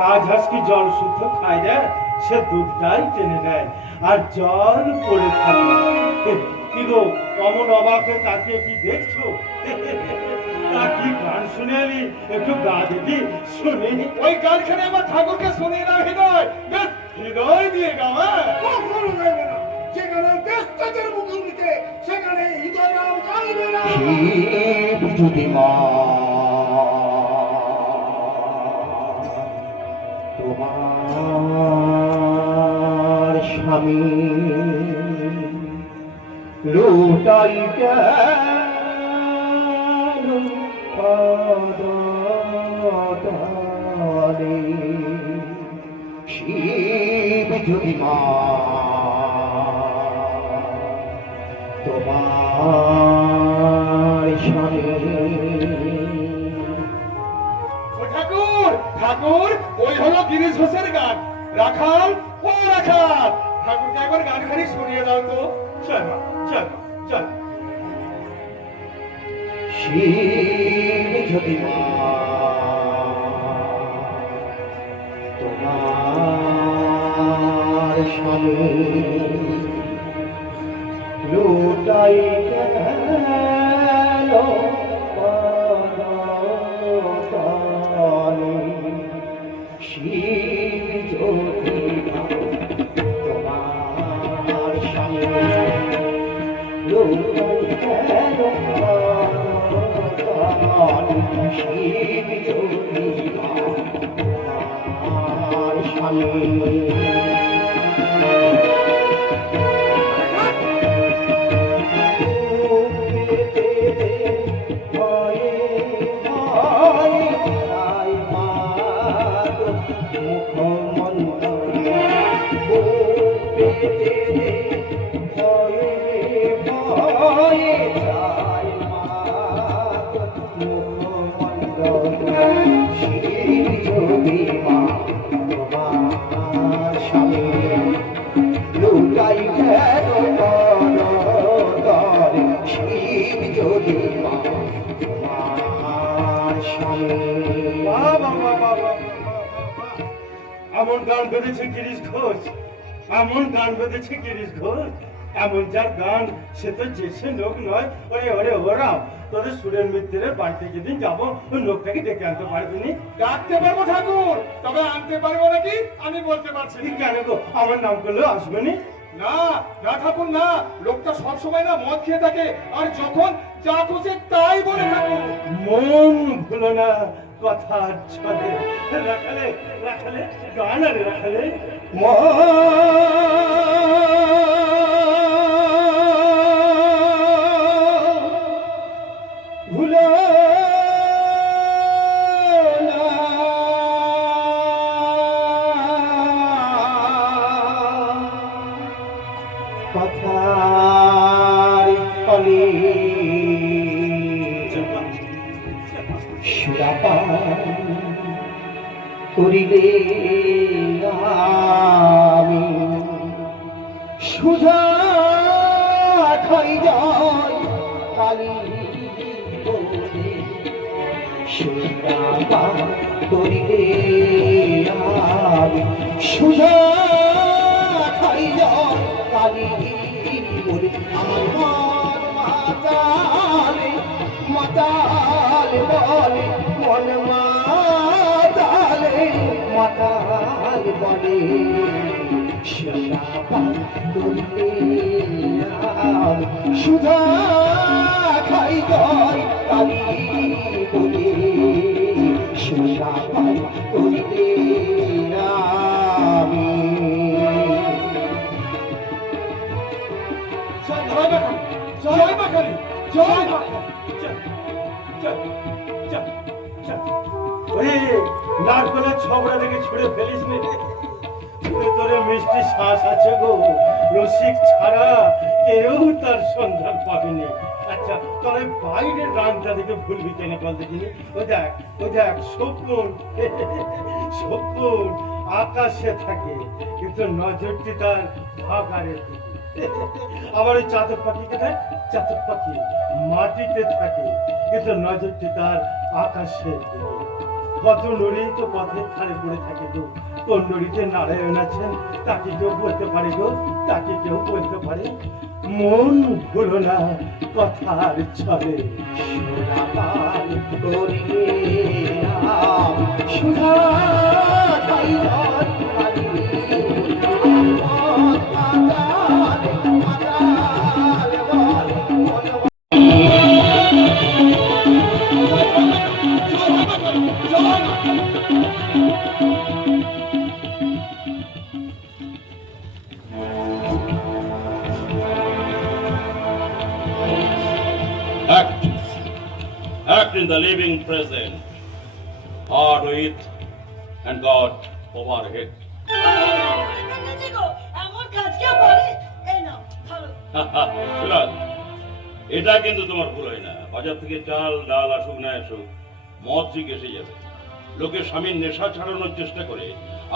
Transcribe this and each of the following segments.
রাজহাঁস কি জল শুদ্ধ খায় না, সে দুধটাই টেনে নেয় আর জল পড়ে থাকে। কি গো অমন অবাকে তাকে কি দেখছো? তার কি গান শুনে এলি? একটু গা দেখি শুনি। ওই গানখানে আমার ঠাকুরকে শুনিয়ে দাও হৃদয়, বেশ হৃদয় দিয়ে গাওয়া। কখনো গাইবে না, যেখানে দেশটাদের মুকুল দিতে সেখানে হৃদয় গাও গাইবে না। যদি মা তোমার স্বামী লুটাই গেল পাদতলে, শিব যদি মা তোমার স্বামী। ঠাকুর ঠাকুর, ওই হলো গিরিশ ঘোষের গান। রাখাল ও রাখাল, ঠাকুরকে একবার গানখানি শুনিয়ে দাও তো। চল মা, চল চল। শিব যদি মা তোমার স্বামী লুটাই গেল পাদতলে, শিব যদি মা তোমার স্বামী লুটাই গেল পাদতলে, শিব যদি মা তোমার স্বামী। এমন গান বেঁধেছে গিরিশ ঘোষ, এমন গান বেঁধেছে গিরিশ ঘোষ, এমন যার গান সে তো যেসে লোক নয়। ওরে ওরে ওরাম, তোদের সুরের মিত্রের বাড়িতে যেদিন যাবো ওই লোকটাকে ডেকে আনতে পারবিনি? ডাকতে পারবো ঠাকুর, তবে আনতে পারবো নাকি আমি বলতে পারছি না। কেন গো, আমার নাম করলেও আসবেনি? না না ঠাকুর না, লোকটা সবসময় না মদ খেয়ে থাকে, আর যখন যা খুশি তাই বলে ঠাকুর। মন ভুলো না কথা চলে। রাখালে রাখালে গান আরে রাখালে ভুলো কথার তলে সুরাপান করিলে আমি সুধা খাই যায় কালী বলে সুধা করিলে আমি সুধা খাই যায় কালী বলে আমার মন মাতালে মাতালে বলে মন মাতালে মাতালে বলে সুধা করিলে সুধা খাই যায় কালী বলে সুধা করিলে আমি জয় মা কালী, জয় মা কালী। ওরে নারকলের ছবড়া থেকে ছুঁড়ে ফেলিস নি তোরে মিষ্টি শ্বাস আছে গো, রসিক ছাড়া কেউ তার সন্ধান পাবেনি। আচ্ছা তোর বাইরের রানটা দেখে ভুলবি কেন বল দেখিনি? ওই দেখ শকুন শকুন আকাশে থাকে কিন্তু নজরটি তার ভাগাড়ের দিকে। আবার ওই চাতক পাখি কোথায়? চাতক পাখি মাটিতে থাকে কিন্তু নজরটি তার আকাশের দিকে। কত নড়ি তো পথের ধারে পড়ে থাকে গো, কোন নড়িতে নারায়ণ আছেন তাকে কেউ বলতে পারে গো, তাকে কেউ বলতে পারে? মন ভুলো না কথার ছলে করিলে সুধা খাই যায় Kali Act in the living present, heart with and God overhead. সুরাজ, এটা কিন্তু তোমার ভুল হয় না। বাজার থেকে চাল ডাল আসুক না আসুক, মদ ঠিক এসে যাবে। লোকে স্বামীর নেশা ছাড়ানোর চেষ্টা করে,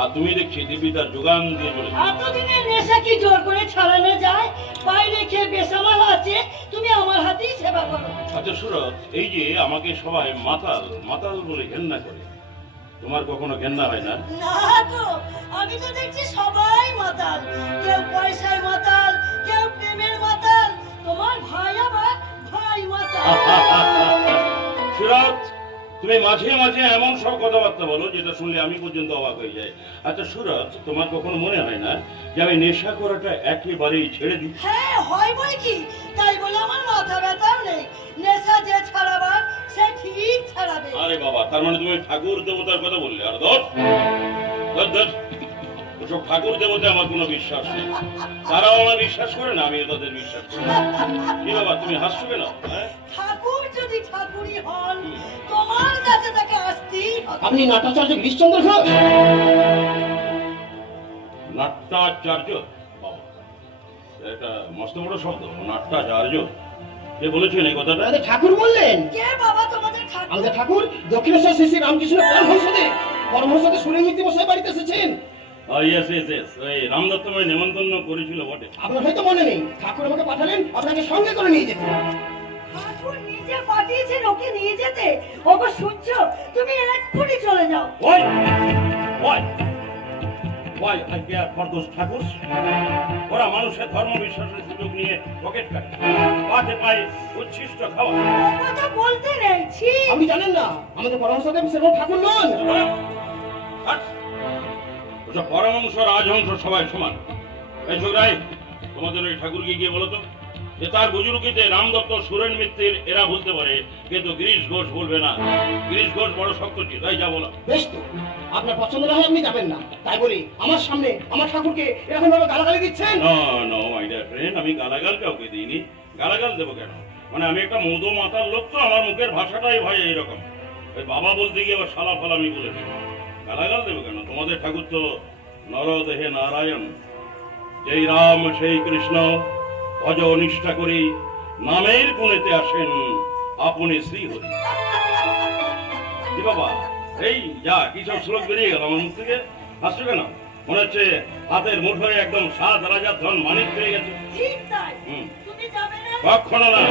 আর তুমি দেখছি দিব্যি তার যোগান দিয়ে চলেছো। এতদিনের নেশা কি জোর করে ছাড়ানো যায়? বাইরে খেয়ে বেসামাল আছে, তুমি আমার হাতেই সেবা করো। আচ্ছা সুরজ, এই যে আমাকে সবাই মাতাল মাতাল বলে ঘেন্না করে, তোমার কখনো ঘেন্না হয় না? না তো, আমি তো দেখছি সবাই মাতাল। কেউ পয়সার মাতাল, কেউ প্রেমের মাতাল, তোমার ভাই আবার ভাই মাতাল। সুরজ, তুমি মাঝে মাঝে এমন সব কথাবার্তা বলো যেটা শুনলে আমি পর্যন্ত অবাক হয়ে যাই। আচ্ছা সুরজ, তোমার কখনো মনে হয় না যে আমি নেশা করাটা একেবারেই ছেড়ে দিই? হ্যাঁ হয় বই কি, তাই বলে আমার মাথা ব্যথাও নেই। নেশা যে ছাড়াবার সে ঠিক ছাড়াবে। আরে বাবা, তার মানে তুমি ঠাকুর দেবতার কথা বললে? আর ধর ধর ধর, ওসব ঠাকুর দেবতা আমার কোনো বিশ্বাস নেই। তারাও আমার বিশ্বাস করে না, আমিও তাদের বিশ্বাস করি না। কি বাবা, তুমি হাসছো কেন? হ্যাঁ, ঠাকুর যদি ঠাকুরই হন, তোমার কাছে তাকে আসতেই হবে। আপনি নাট্যাচার্য গিরিশচন্দ্র ঘোষ? নাট্যাচার্য? বাবা, এটা মস্ত বড় শব্দ, নাট্যাচার্য। কে বলেছেন এই কথাটা? আমাদের ঠাকুর বললেন। কে বাবা তোমাদের ঠাকুর? আমাদের ঠাকুর দক্ষিণেশ্বর শ্রী শ্রী রামকৃষ্ণ পরমহংসদেব সুরেন্দ্রমূর্তি মশাই বাড়িতে এসেছেন। ইয়েস ইয়েস ইয়েস, ওই রামদত্তময় নেমন্তন্ন করেছিল বটে। আপনার হয়তো মনে নেই, ঠাকুর আমাকে পাঠালেন আপনাকে সঙ্গে করে নিয়ে যেতে। ঠাকুর নিজে পাঠিয়েছেন ওকে নিয়ে যেতে? ওগো সূর্য, তুমি এক্ষুনি চলে যাও। Why? Why? Why I care for those ঠাকুর? ওরা মানুষের ধর্ম বিশ্বাসের সুযোগ নিয়ে পকেট কাটে, পাতে পায়ে উচ্ছিষ্ট খাওয়া। কথা বলতে নেই, ছি। আপনি জানেন না আমাদের পরমহংসদেব সেরকম ঠাকুর নন। ওসব পরমাংশ রাজহংস সবাই সমান। এই ছোকরাই, তোমাদের ওই ঠাকুরকে গিয়ে বলো তো যে তার বুজুর্গিতে রামদত্ত সুরেন মিত্রের এরা বলতে পারে, কিন্তু গিরিশ ঘোষ বলবে না। গিরিশ ঘোষ বড় শক্ত ছিল, তাই যা বলো। বেশ তো, আপনার পছন্দ না হয় আপনি যাবেন না, তাই বলি আমার সামনে আমার ঠাকুরকে এরকম ভাবে গালাগালি দিচ্ছেন। No no my dear friend, আমি গালাগাল কাউকে দিইনি। গালাগাল দেবো কেন? মানে আমি একটা মধু মাতার লোক, তো আমার মুখের ভাষাটাই ভাই এইরকম। ওই বাবা বলতে গিয়ে আবার শালা ফালা আমি বলে দেবো। গালাগাল দেবো কেন? তোমাদের ঠাকুর তো নরদেহে নারায়ণ। যেই রাম সেই কৃষ্ণ, ভজ নিষ্ঠা করি, নামের গুণেতে আসেন আপনি শ্রীহরি। কি বাবা, এই যা কি সব শ্লোক বেরিয়ে গেল আমার মুখ থেকে? হাসছো কেন? মনে হচ্ছে হাতের মুঠোয় একদম 7 রাজার ধন মানিক পেয়ে গেছে। ঠিক তাই। হুম। তুমি যাবে না? কখনো না,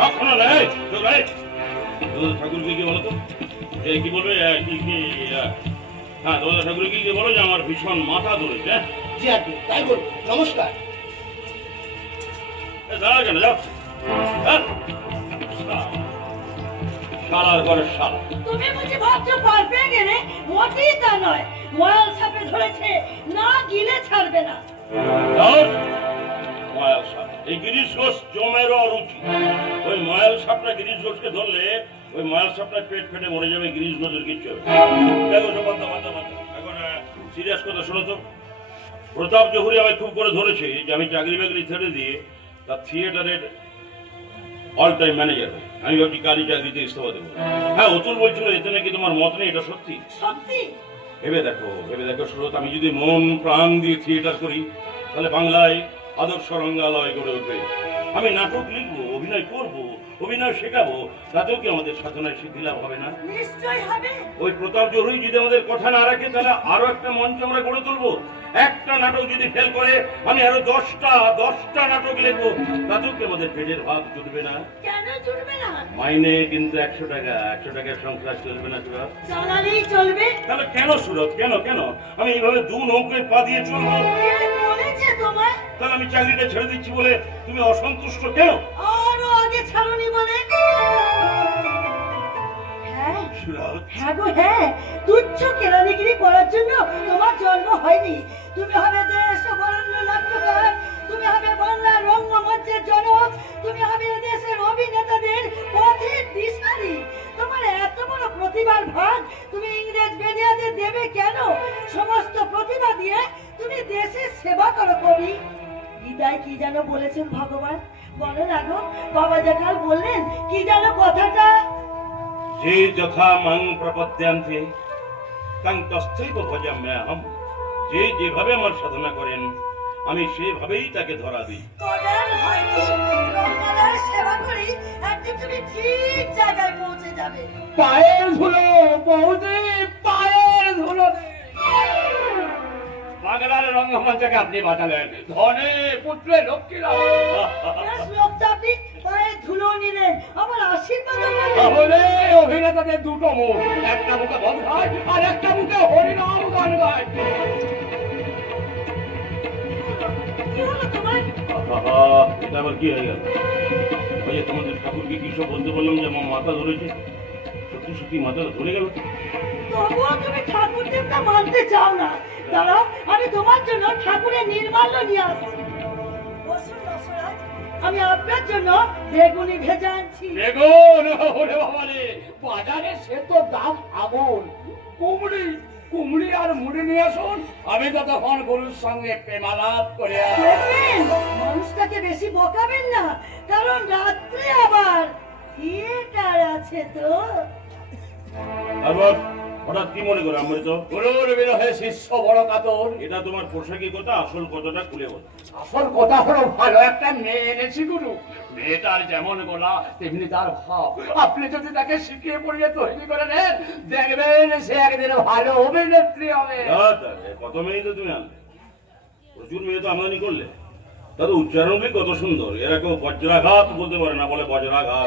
কখনো না। এই, চল ভাই। তোমাদের ঠাকুরকে কি বলো তো? কি বলবে? হ্যাঁ, তোমাদের ঠাকুরকে কি বলো যে আমার ভীষণ মাথা ধরেছে। হ্যাঁ, জি আগে তাই বলুন। নমস্কার। দাঁড়া কেন, যাও। হ্যাঁ? শালার ঘরের শালা। তুমি বুঝি ভাবছো পার পেয়ে গেলে? মোটেই তা নয়। ময়াল সাপে ধরেছে, না গিলে ছাড়বে না। যাও। ময়াল সাপ। এই গিরিশ ঘোষ জমেরও অরুচি। ওই ময়াল সাপটা গিরিশ ঘোষকে ধরলে ওই ময়াল সাপটা পেট ফেটে মরে যাবে, গিরিশ ঘোষের কিচ্ছু হবে না। দেখো, এখন সিরিয়াস কথা শোনো তো। প্রতাপ জহুরি আমায় খুব করে ধরেছে যে আমি চাকরি বাকরি ছেড়ে দিয়ে তার থিয়েটারের অল টাইম ম্যানেজার হই। আমি ভাবছি কালই চাকরিতে ইস্তফা দেবো। হ্যাঁ, অতুল বলছিল এতে নাকি তোমার মত নেই, এটা সত্যি? সত্যি? ভেবে দেখো সুরত, আমি যদি মন প্রাণ দিয়ে থিয়েটার করি তাহলে বাংলায় আদর্শ রঙ্গালয় গড়ে উঠবে। আমি নাটক লিখবো, অভিনয় করব, অভিনয় শেখাবো, তাতেও কি আমাদের সাধনায় সিদ্ধি লাভ হবে না? নিশ্চয়ই হবে। ওই প্রতাপ জহুরি যদি আমাদের কথা না রাখে তাহলে আরো একটা মঞ্চ আমরা গড়ে তুলবো। একটা নাটক যদি ফেল করে আমি আরো 10টা নাটক লিখবো, তাতেও কি আমাদের পেটের ভাত জুটবে না? কেন জুটবে না? মাইনে কিন্তু 100 টাকার সংসার চলবে না সুরত। চালালেই চলবে। তাহলে কেন সুরত, কেন আমি এইভাবে দু নৌকায় পা দিয়ে চলবো? কে বলেছে তোমায়? তাহলে আমি চাকরিটা ছেড়ে দিচ্ছি বলে তুমি অসন্তুষ্ট কেন? আরো আগে ছাড়ুনি বলে? হ্যাঁ, সুরত, হ্যাঁ গো হ্যাঁ। তুচ্ছ কেরানিগিরি করার জন্য তোমার জন্ম হয়নি। তুমি হবে দেশ ও বরেণ্য নাট্যকার, তুমি হবে বাংলার রঙ্গমঞ্চের জনক, তুমি হবে দেশের অভিনেতাদের পথের দিশারি। তোমার এত বড় প্রতিভার ভাগ তুমি ইংরেজ বেনিয়াদের দেবে কেন? সমস্ত প্রতিভা দিয়ে তুমি দেশের সেবা করো কবি। বিদায় কি যেন বলেছেন ভগবান? বলো না গো, বাবা জাকাল বললেন কি যেন কথাটা? যে যথা মাং প্রপদ্যান্তে তাং তস্থৈব ভজাম্যহম। যে যেভাবে আমার সাধনা করেন আমি সেভাবেই তাকে ধরা দিই। তোমার হয় কি, রঙ্গলার সেবা করি একদিন তুমি ঠিক জায়গায় পৌঁছে যাবে। পায়ের ধুলো বৌদি, পায়ের ধুলো। বাংলার রঙ্গমঞ্চকে আপনি বাঁচালেন, ধনে পুত্রে লক্ষ্মী লাভ। বেশ লোকটা আপনি পায়ে ধুলো নিলেন, আমার আশীর্বাদ করলেন। তাহলে অভিনেতাদের দুটো মুখ, একটা মুখে বধ গায় আর একটা মুখে হরিনাম গান গায়। কি হলো তোমার? এটা আবার কি হয়ে গেল? ওই যে তোমাদের ঠাকুরকে কি সব বলতে বললাম যে আমার মাথা ধরেছে, সত্যি মাথাটা ধরে গেল। তবুও তুমি ঠাকুর দেবতা মানতে চাও না। দাঁড়াও, আমি তোমার জন্য ঠাকুরের নির্মাল্য নিয়ে আসছি। বসুন রসরাজ, আমি আপনার জন্য বেগুনি ভেজা আনছি। বেগুন, ওরে বাবা রে, বাজারে সে তো দাম আগুন। কুমড়ি আর মুড়ি নিয়ে আসুন, আমি ততক্ষণ গরুর সঙ্গে প্রেমালাপ করে আসি। দেখবেন, মানুষটাকে বেশি বকাবেন না, কারণ রাত্রে আবার থিয়েটার আছে তো। তারপর হঠাৎ কি মনে করো অমৃত? গুরুর বিরহে শিষ্য বড় কাতর। এটা তোমার পোশাকি কথা, আসল কথাটা খুলে বল। আসল কথা হলো ভালো একটা মেয়ে এনেছি গুরু। মেয়েটার যেমন গলা তেমনি তার ভাব। আপনি যদি তাকে শিখিয়ে পড়িয়ে তৈরি করে নেন, দেখবেন সে একদিন ভালো অভিনেত্রী হবে। কত মেয়ে তো তুমি আনলে, প্রচুর মেয়ে তো আমদানি করলে, তাদের উচ্চারণগুলি কত সুন্দর। এরা কেউ বজ্রাঘাত বলতে পারে না, বলে বজ্রাঘাত।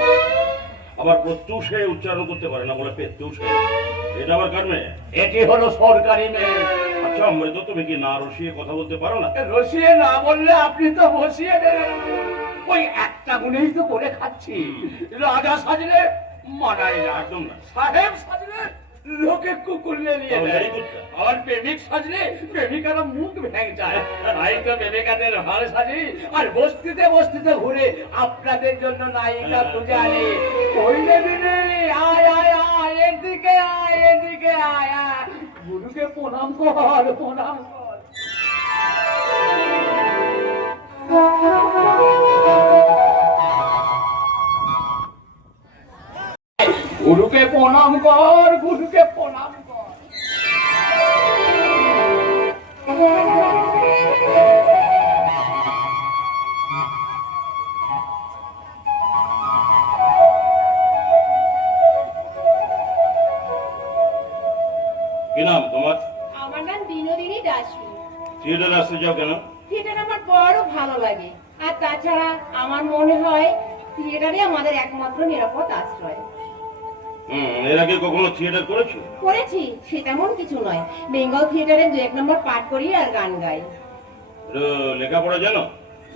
আবার প্রত্যুষে উচ্চারণ করতে পারে না, বলে পেত্যুষে। এটা আবার কার মেয়ে? এটি হলো সরকারি মেয়ে। আচ্ছা অমৃত, তুমি কি না রসিয়ে কথা বলতে পারো না? রসিয়ে না বললে আপনি তো বসিয়ে দেবেন। ওই একটা গুণেই তো করে খাচ্ছি। রাজা সাজলে মানাই না, একদম না। সাহেব সাজলে লোকে কুকুর নিয়ে তবে দেয়, এই করতে। আর প্রেমিক সাজলে প্রেমিকারা মুখ ভেঙে যায়। তাই তো প্রেমিকাদের হাল সাজি আর বস্তিতে ঘুরে আপনাদের জন্য নায়িকা খুঁজে আনি। কইলে দিনে আয় আয় আয়, এদিকে আয়, এদিকে আয় আয়। গুরুকে প্রণাম কর, প্রণাম কর। গুরুকে প্রণাম কর, গুরুকে প্রণাম কর। কি নাম তোমার? আমার নাম বিনোদিনী দাসী। যাও কেন? থিয়েটার আমার বড় ভালো লাগে, আর তাছাড়া আমার মনে হয় থিয়েটারে আমাদের একমাত্র নিরাপদ আশ্রয়। এর আগে কখনো থিয়েটার করেছো? করেছি, সে তেমন কিছু নয়। বেঙ্গল থিয়েটারে 2-1 নম্বর পাঠ করি আর গান গাই। লেখাপড়া জানো?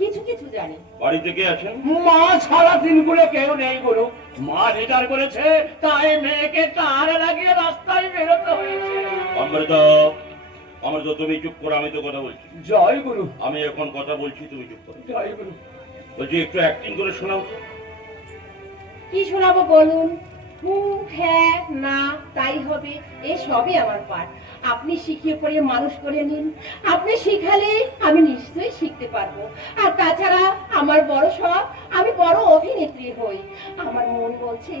কিছু কিছু জানি। বাড়িতে কে আছেন? মা ছাড়া দিনগুলো কেউ নেই গুরু। মা রিটায়ার করেছে, তাই মেয়েকে তার লাগিয়ে রাস্তায় বেরোতে হয়েছে। আমার তো তুমি চুপ করো, আমি তো কথা বলছি। জয় গুরু। আমি এখন কথা বলছি, তুমি চুপ করো। জয় গুরু। বলছি একটু অ্যাক্টিং করে শোনাও। কি শোনাবো বলুন? হ্যাঁ না তাই হবে, এ সবই আমার পাঠ। আপনি শিখিয়ে পড়িয়ে মানুষ করে নিন। আপনি শিখালে আমি নিশ্চয়ই শিখতে পারবো। আর তাছাড়া আমার বড় শখ, আমি বড় অভিনেত্রী হই। আমার মন বলছে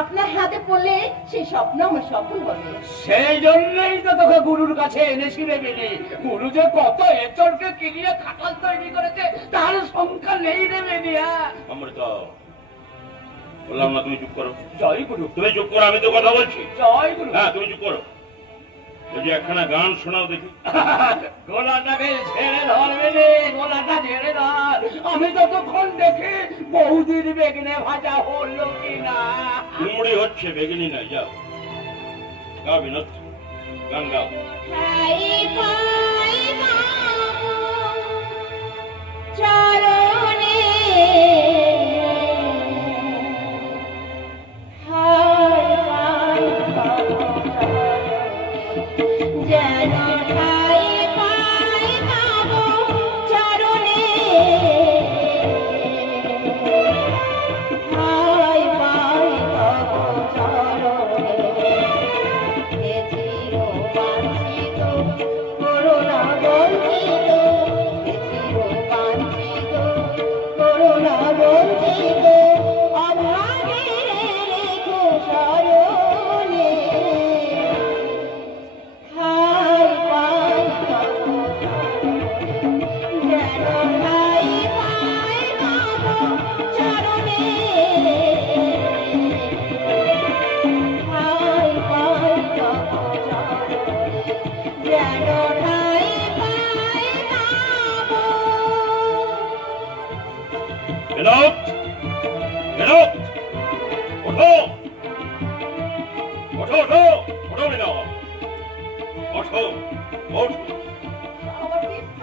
আপনার হাতে পড়লে সেই স্বপ্ন আমার সফল হবে। সেই জন্যই তো তোকে গুরুর কাছে এনেছি রে বেনি। গুরু যে কত এচরকে কিনিয়ে খাটাল তৈরি করেছে তার সংখ্যা নেই রে বেনিয়া। অমৃতা, বললাম না তুমি চুপ করো। জয় গুরু। তুমি চুপ করো, আমি তো কথা বলছি। জয় গুরু। হ্যাঁ তুমি চুপ করো। বলছি একখানা গান শোনাও দেখি। গোলাটাকে ছেড়ে ধরবে রে, গোলাটা ছেড়ে ধর। আমি ততক্ষণ দেখি বহুদিন বেগনে ভাজা হলো কিনা। কুমড়ি হচ্ছে, বেগিনি নাই। যাও গাও বিনোদ, গান গাও। ঠাই পাই পাবো চরণে, ঠাই পাই পাবো যেন ঠাই পাই পাবো চরণে, ঠাই পাই পাবো চরণে। এ চির বাঞ্ছিত করুণা বঞ্চিত, এ চির বাঞ্ছিত করুণা বঞ্চিত অভাগে রেখো শরণে, ঠাই পাই পাবো যেন ঠাই পাই পাবো চরণে, ঠাই পাই পাবো চরণে, যেন ঠাই পাই পাবো। বিনোদ, বিনোদ, ওঠো ওঠো ওঠো ওঠো বিনোদ, ওঠো ওঠো।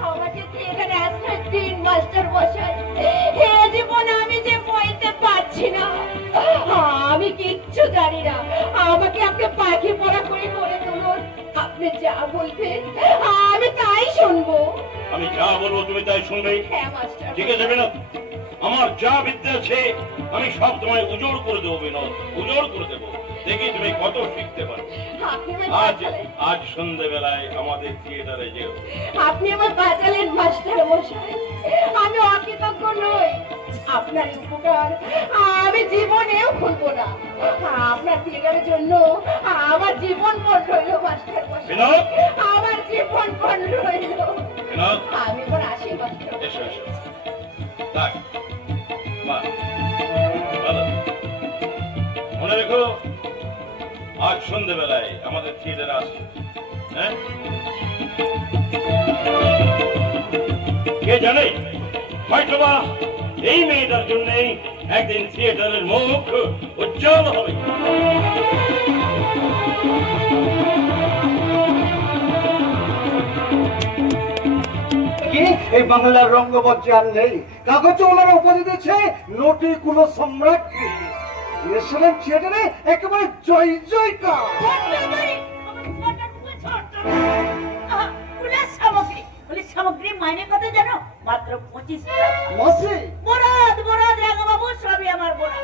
আমাকে এখানে আশ্রয় দিন মাস্টার মশাই। এ জীবনে আমি যে বলতে পারছি না, আমি কিচ্ছু জানি না। আমাকে আপনি পাখি পড়া করে করে তুলুন। আপনি যা বলবেন আমি তাই শুনবো। আমি যা বলবো তুমি তাই শুনবে? হ্যাঁ মাস্টার। ঠিক আছে বিনোদ, আমার যা বিদ্যা আছে আমি সব তোমায় উজোড় করে দেবো বিনোদ, উজোড় করে দেবো। দেখি তুমি কত শিখতে পারো। আপনি আমায় আজ বাঁচালেন। আজ সন্ধ্যেবেলায় আমাদের থিয়েটারে যেও। আপনি আমার বাঁচালেন মাস্টার মশাই। আমি অকৃতজ্ঞ নই। আপনার এই উপকার আমি জীবনেও ভুলবো না। আপনার থিয়েটারের জন্য আমার জীবন পণ রইল মাস্টার মশাই। বিনোদ! আমার জীবন পণ রইল। বিনোদ! আমি এবার আসি মাস্টার। এসো এসো। থাক। বাহ, ভালো। মনে রেখো আজ সন্ধ্যেবেলায় আমাদের থিয়েটারে আসছে। হ্যাঁ, কে জানে হয়তোবা এই মেয়েটার জন্যই একদিন থিয়েটারের মুখ উজ্জ্বল হবে। কি এই বাংলার রঙ্গমঞ্চে আর নেই? কাগজে ওনারা উপাধি দিচ্ছে নটিকুল সম্রাট। এসলেন থিয়েটারে একেবারে জয় জয়কার। সামগ্রী মাইনে কত জানো? মাত্র 25 টাকা মাসে বরাদ বরাদ রাঙাবাবু, সবই আমার বরাদ।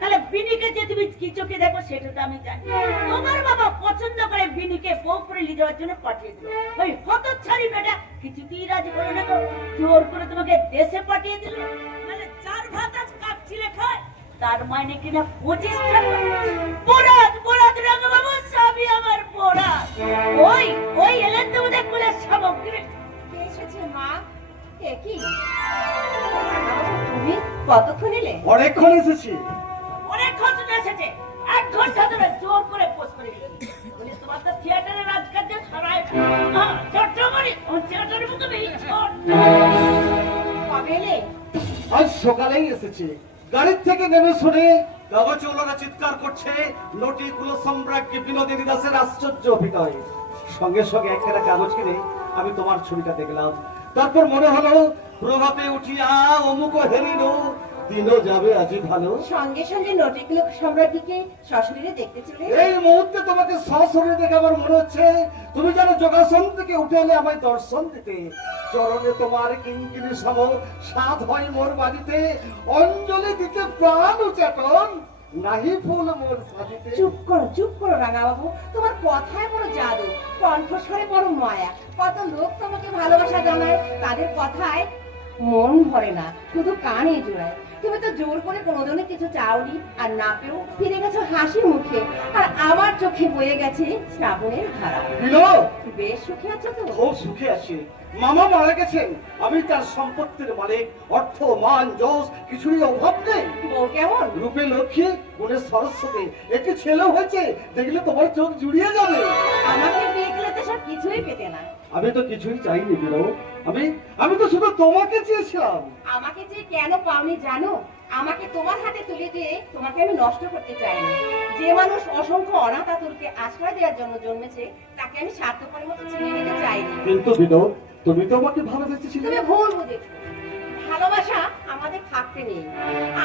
তাহলে বিনিকে যে তুমি কি চোখে দেখো সেটা তো আমি জানি। তোমার বাবা পছন্দ করে বিনিকে বউ করে নিয়ে যাওয়ার জন্য পাঠিয়ে দিল। ওই হতচ্ছাড়ি বেটা কিছুতেই রাজি হলো না, জোর করে তোমাকে দেশে পাঠিয়ে দিল। মানে চার ভাত আজ কাটছিলে খায়, তার মাইনে কিনা 25 টাকা। বরাদ বরাদ রাঙাবাবু, সবই আমার বরাদ। ওই ওই এলেন তোমাদের কুলের সামগ্রী। এসেছে মা। এ কি? তুমি কতক্ষণ এলে? অনেকক্ষণ এসেছি। অনেক খরচ এসেছে। 1 ঘন্টা ধরে জোর করে পোস্ট করে গেল। বলি তোমার তো থিয়েটারের রাজকার্য ছড়ায় কবে এলে? আজ সকালেই এসেছি। গাড়ির থেকে নেমে শুনে কাগজওয়ালারা চিৎকার করছে নটি কুল সম্রাজ্ঞী বিনোদিনী দাসের আশ্চর্য অভিনয়। সঙ্গে সঙ্গে একটা কাগজ কিনে আমি তোমার ছবিটা দেখলাম। তারপর মনে হলো প্রভাতে উঠিয়া অমুক হেরিল দিনও যাবে আজি ভালো। সঙ্গে সঙ্গে নটিকুল সম্রাজ্ঞীকে সশরীরে দেখতে চলে এই মুহূর্তে তোমাকে সশরীরে দেখে আমার মনে হচ্ছে তুমি যেন যোগাসন থেকে উঠে এলে আমায় দর্শন দিতে। চরণে তোমার কিঙ্কিনি সম সাধ হয় মোর বাজিতে, অঞ্জলি দিতে প্রাণ উচাটন নাহি ফুল মোর সাজিতে। চুপ করো রাঙা বাবু, তোমার কথায় বড় জাদু, কণ্ঠস্বরে বড় মায়া। কত লোক তোমাকে ভালোবাসা জানায়, তাদের কথায় মন ভরে না, শুধু কানে জোড়ায়। তুমি তো জোর করে কোনোদিনই কিছু চাওনি, আর না পেয়েও ফিরে গেছো হাসি মুখে। আর আমার চোখে বয়ে গেছে শ্রাবণের ধারা। বিনো, বেশ সুখে আছো তো? খুব সুখে আছি। মামা মারা গেছেন, আমি তার সম্পত্তির মালিক। অর্থ মান যশ কিছুরই অভাব নেই। বউ কেমন? রূপে লক্ষ্মী, গুণে সরস্বতী, একটি ছেলেও হয়েছে, দেখলে তোমার চোখ জুড়িয়ে যাবে। আমাকে বিয়ে করলে তো সব কিছুই পেতে না। আমি তো কিছুই চাইনি বিনো, আমি তো শুধু তোমাকে চেয়েছিলাম। আমাকে যে কেন পাওনি জানো? আমাকে তোমার হাতে তুলে দিয়ে তোমাকে আমি নষ্ট করতে চাইনি। যে মানুষ অসংখ্য অনাথ আতুরকে আশ্রয় দেওয়ার জন্য জন্মেছে, তাকে আমি স্বার্থপরের মতো ছিনিয়ে নিতে চাইনি। কিন্তু বিনো, তুমি তো আমাকে ভালোবেসেছিলে। তুমি ভুল বুঝেছো। ভালোবাসা আমাদের থাকতে নেই।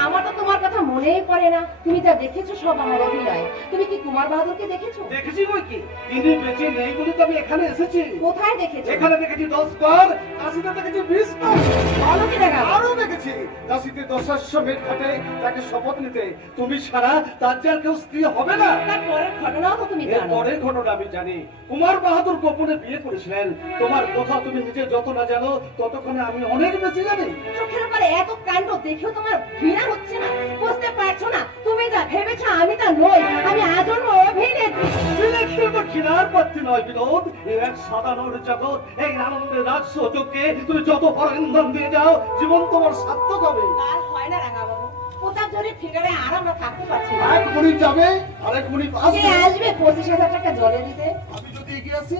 আমার তো তোমার কথা মনেই পড়ে না। তুমি যা দেখেছো সব আমার অভিনয়। তুমি কি কুমার বাহাদুরকে দেখেছো? দেখেছি বই কি, তিনি বেঁচে নেই বলে তো আমি এখানে এসেছি। কোথায় দেখেছো? এখানে দেখেছি 10 বার, কাশিতে দেখেছি 20 বার। বলো কি দেখা? আরো দেখেছি কাশিতে দশাশ্বমেধ ঘাটে তাকে শপথ নিতে। তুমি ছাড়া তার যে আর কেউ স্ত্রী হবে না। তার পরের ঘটনাও তো তুমি এর জানো। পরের ঘটনা আমি জানি। কুমার বাহাদুর গোপনে বিয়ে করেছিলেন। তোমার কথা তুমি নিজে যত না জানো, ততক্ষণে আমি অনেক বেশি জানি। চোখের উপরে এত কাণ্ড দেখেও তোমার ঘৃণা হচ্ছে না? বুঝতে পারছো না? তুমি যা ভেবেছো আমি তা নই। আমি আজন্ম অভিনেত্রী। বিলেতের তো ঘৃণার পাত্রী নয় বিনোদ। এই এক সাধারণ জগৎ, এই আনন্দের রাজ্য চোখে তুমি যত ইন্ধন দিয়ে যাও, জীবন তোমার সার্থক হবে। আর হয় না রাঙা বাবু, কোথাও জোরে ফিগারে আর আমরা থাকতে পারছি না। এক মিনিট যাবে, আরেক মিনিট কে আসবে। আসবে 25,000 টাকা জলে দিতে? আমি যদি এগিয়ে আসি,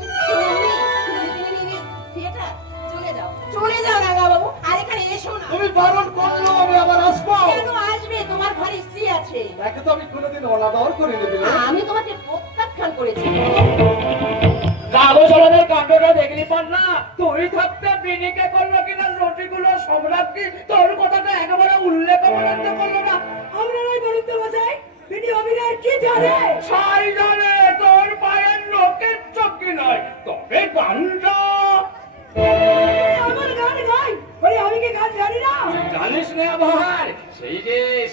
থিয়েটার চলে যাও রাঙা বাবু। আর এখানে এসো না। তুমি বারণ করলো আমি আবার আসবো। কেন আসবে? তোমার ঘরে স্ত্রী আছে। তাকে তো আমি কোনোদিন অনাদর করে নেবে না। আমি তোমাকে প্রত্যাখ্যান করেছি। কাগজওয়ালাদের কাণ্ডটা দেখলি পার না? তুই থাকতে বিনিকে করলো কিনা নটিগুলো সম্রাজ্ঞী তোর কথাটা একেবারে উল্লেখ পর্যন্ত করলো না। আপনারাই বলুন তো মশাই, তিনি অভিনয় কি জানে? ছাই জানে তোর পায়ের লোকের চক্কি নয়, তবে গানটা আমার গান গাই, বলে আমি কি গান জানি না? জানিস না ভাই?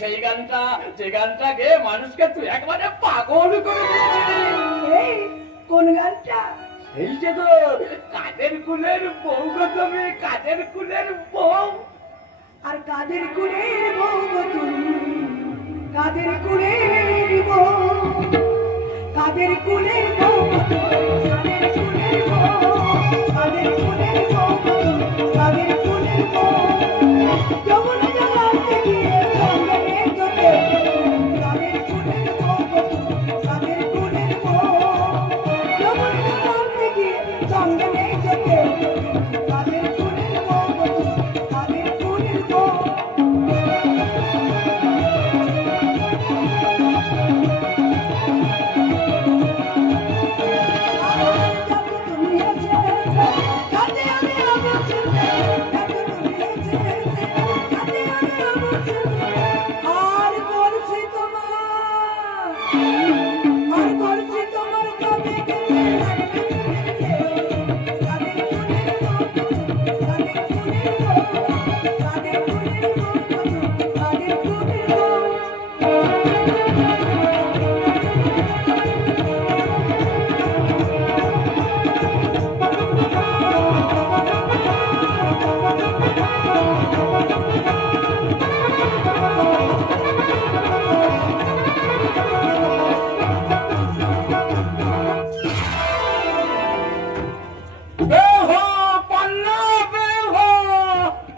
সেই গানটা, যে গানটা গেয়ে মানুষকে তুই একবারে পাগল করে দিয়েছিলি। এই কোন গানটা? এই যে গো, কাদের কুলের বউ গো তুমি, কাদের কুলের বউ। আর কাদের কুলের বউ গো তুমি, কাদের কুলের বউ, কাদের কুলের বউ গো তুমি, কাদের কুলের বউ, কাদের কুলের বউ গো তুমি, কাদের কুলের বউ। যমুনা জলাতে গিয়ে চন্দনে জোটে, কাদের কুলের বউ গো তুমি, কাদের কুলের বউ। যমুনা জলাতে গিয়ে চন্দনে জোটে, কাদের কুলের বউ গো তুমি, কাদের কুলের বউ।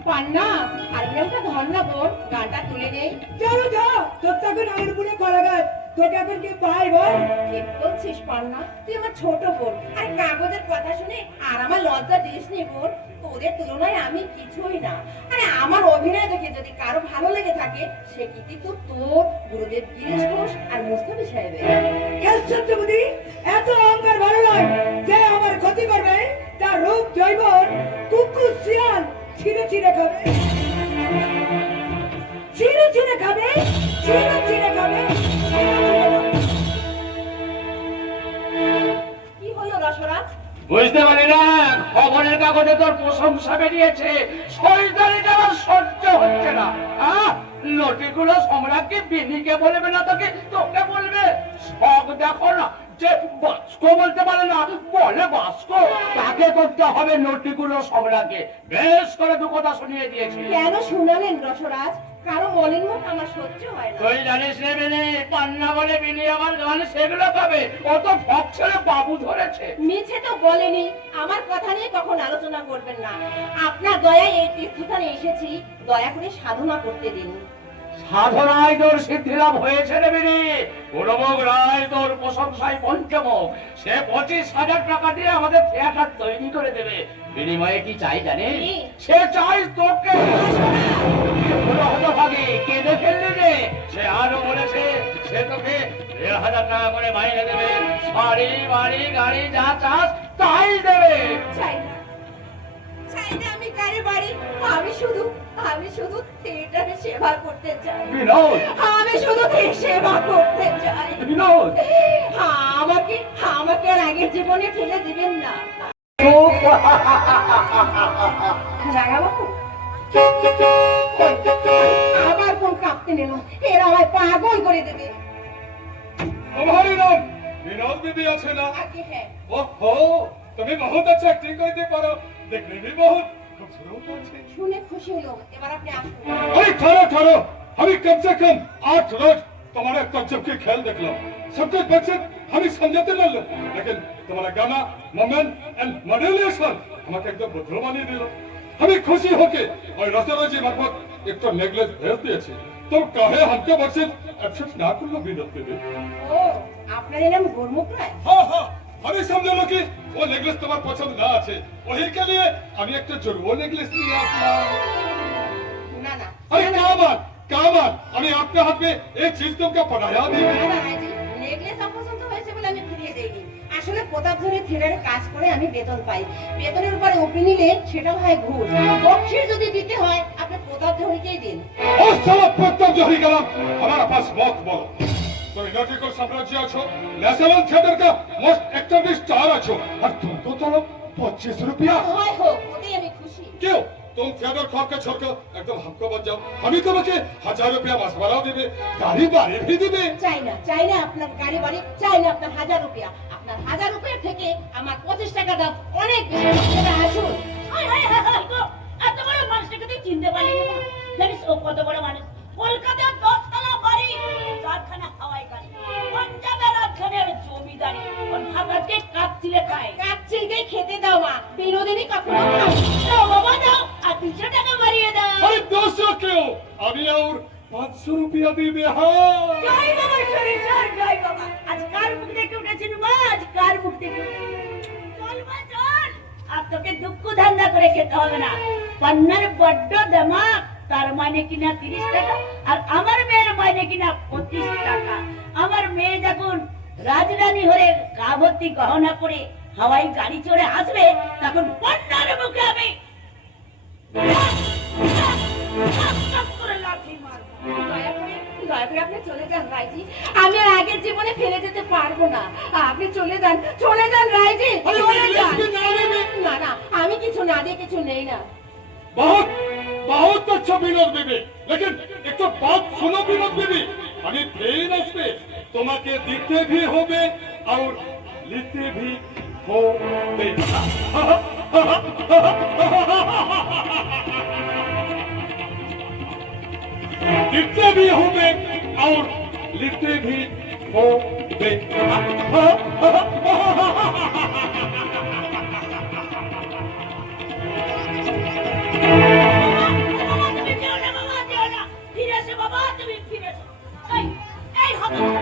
পান্না, হারমোনিয়ামটা ধর না বোন, গানটা তুলে নেই। চলো যাও, তোর তখন আগের পুরে করা গাছ, তোকে এখন কি পাই বল? কি বলছিস পান্না, তুই আমার ছোট বোন, আর কাগজের কথা শুনে আর আমার লজ্জা দিস নি বোন। তোদের তুলনায় আমি কিছুই না। আরে আমার অভিনয় দেখে যদি কারো ভালো লেগে থাকে, সে কীর্তি তো তোর, গুরুদেব গিরিশ ঘোষ আর মুস্তাফি সাহেবের। সত্যবতী, এত অহংকার ভালো নয়। যে আমার ক্ষতি করবে তার রূপ জৈবন কুকুর শিয়াল ছিঁড়ে ছিঁড়ে খাবে, ছিঁড়ে ছিঁড়ে খাবে, ছিঁড়ে ছিঁড়ে খাবে। কি হলো রসরাজ? বুঝতে পারি না, খবরের কাগজে তোর প্রশংসা বেরিয়েছে, শয়তানিটা আমার সহ্য হচ্ছে না। লটিগুলো সম্রাটকে বিনিকে বলবে না, তোকে তোকে বলবে। শখ দেখো না, যে বাস্ক বলতে পারে না বলে বাস্ক, তাকে করতে হবে নটিগুলো সম্রাটকে। বেশ করে দু কথা শুনিয়ে দিয়েছি। কেন শুনালেন রসরাজ? কারো মনের মুখ আমার সহ্য হয় না। তুই জানিস রে বিনি, পান্না বলে বিনি আমার গান সেগুলো পাবে, ও তো ফক ছেড়ে বাবু ধরেছে। মিছে তো বলেনি। আমার কথা নিয়ে কখন আলোচনা করবেন না। আপনার দয়ায় এই তীর্থস্থানে এসেছি, দয়া করে সাধনা করতে দিন। সাধনায় তোর সিদ্ধিলাভ হয়েছে রে বিনি। গুণমুখ রায় তোর প্রশংসায় পঞ্চমুখ, সে 25,000 টাকা দিয়ে আমাদের থিয়েটার তৈরি করে দেবে। বিনিময়ে কি চাই জানিস? কি? সে চাই তোকে। হতভাগী কেঁদে ফেললি রে। সে আরো বলেছে সে তোকে 1,000 টাকা করে মাইনে দেবে, বাড়ি বাড়ি গাড়ি যা চাস তাই দেবে। চাই না, চাই না আমি কারে বাড়ি। আমি শুধু থিয়েটারে সেবা করতে চাই। বিনোদ, আমি শুধু সেবা করতে চাই। বিনোদ, আমাকে আর আগের জীবনে ফেলে দিবেন না। রাঙাবাবু, আবার কোন কাঁপতে নিল, এরা আমায় পাগল করে দেবে। तुम्हारी नाम विनोद दीदी আছে না? আগে হ্যাঁ। ओहो, তুমি बहुत अच्छा एक्टिंग करते पारो, देखने में बहुत खूबसूरत আছে। শুনে খুশি হলো। এবার আপনি আসুন। अरे ठहरो ठहरो, আমি कम से कम 8 रोज तुम्हारे तजब के खेल देखলাম, सब कुछ बच्चे हमें समझाते ना लो, लेकिन तुम्हारा गाना मोमेंट एंड मॉड्यूलेशन আমাকে একদম বদ্র বানিয়ে দিল। আমি খুশি होके और रसराजी मार्फत एक तो नेकलेस भेज दिएছি, तो काहे हमके बच्चे एक्सेप्ट ना करलो विनोद दीदी? ও, আপনার নাম গুরমুখ রায়? हाँ हाँ, हमें समझ लो कि वो नेकलेस तुम्हार पसंद ना আছে, वही के लिए আমি একটা জোড়ো নেকলেস নিয়ে আসলাম। না না, अरे कामान, আমি आपके हाथ में एक चीज तुमको पढ़ाया না, नहीं। না, রায়জি, নেকলেস অপছন্দ হয়েছে বলে আমি ফিরিয়ে দেইনি। আসলে প্রতাপধনী থিয়েটারে কাজ করে আমি বেতন পাই। বেতনের উপরে ওপি নিলে সেটাও হয় ঘুষ। বকশিশ যদি দিতে হয় আপনি প্রতাপধনীকেই দিন। और साला पत्तम जहरी कलम हमारा पास मौत बोलो। तो इनर्टिकल साम्राज्य आछो, नेशनल थिएटर का मोस्ट एक्टिव स्टार आछो, और तुम तो चलो 25 रुपया। হয় হোক, ওতেই আমি খুশি। क्यों तुम थिएटर खौफ के छोड़कर एकदम हमको बन जाओ, हमें तुम्हें 1000 रुपया मासवाड़ा देवे, गाड़ी बाड़ी भी देवे। চাই না আপনার গাড়ি বাড়ি, চাই না আপনার 1000 রুপিয়া। আপনার 1000 রুপিয়া থেকে আমার 25 টাকা দাম অনেক বেশি। এবার আসুন। এত বড় মানুষটাকে তুই চিনতে পারলি না? জানিস ও কত বড় মানুষ? কলকাতার 10 তলা বাড়ি, 4খানা হাওয়াই গাড়ি, পাঞ্জাবের 8খানার জমিদারি, আর ভাগাতে কাচ্চিলে খায়। কাচ্চিলকে খেতে দাও মা, বিনোদিনী কখনো খায় দাও বাবা দাও, আর 200 টাকা মারিয়ে দাও। अरे 200 क्यों, अभी और 500 रुपया देवे। हाँ জয় বাবা সরেশ্বর, জয় বাবা। আজ কার মুখ দেখে উঠেছেন মা? আজ কার মুখ দেখে উঠেছেন? চল মা চল, আর তোকে দুঃখ ধান্দা করে খেতে হবে না। পান্নার বড্ড দামাক, তার মানে কিনা 30 টাকা, আর আমার মেয়ের মানে কিনা 25 টাকা। আমার মেয়ে যখন রাজরানী হয়ে গা ভর্তি গহনা পরে হাওয়াই গাড়ি চড়ে আসবে, তখন পান্নার মুখে আমি করে লাথি মারবো। দয়া করে আপনি চলে যান রায়জি। আমি আর আগের জীবনে ফিরে যেতে পারবো না। আপনি চলে যান রায়জি। अरे চলে नेकलेस যান। भी ना देवे। না না, আমি কিছু না দিয়ে কিছু নেই না। बहुत बहुत अच्छा विनोद बेबी, लेकिन एक तो बात सुनो विनोद बेबी, हमें फेमस पे তোমাকে দিতে भी होबे और लेते भी होबे। दिखते भी होबे और लेते भी होबे। তুমি যেও না বাবা, যেও না। ফিরে এসো বাবা, তুমি ফিরে এসো। এই হতচ্ছাড়া,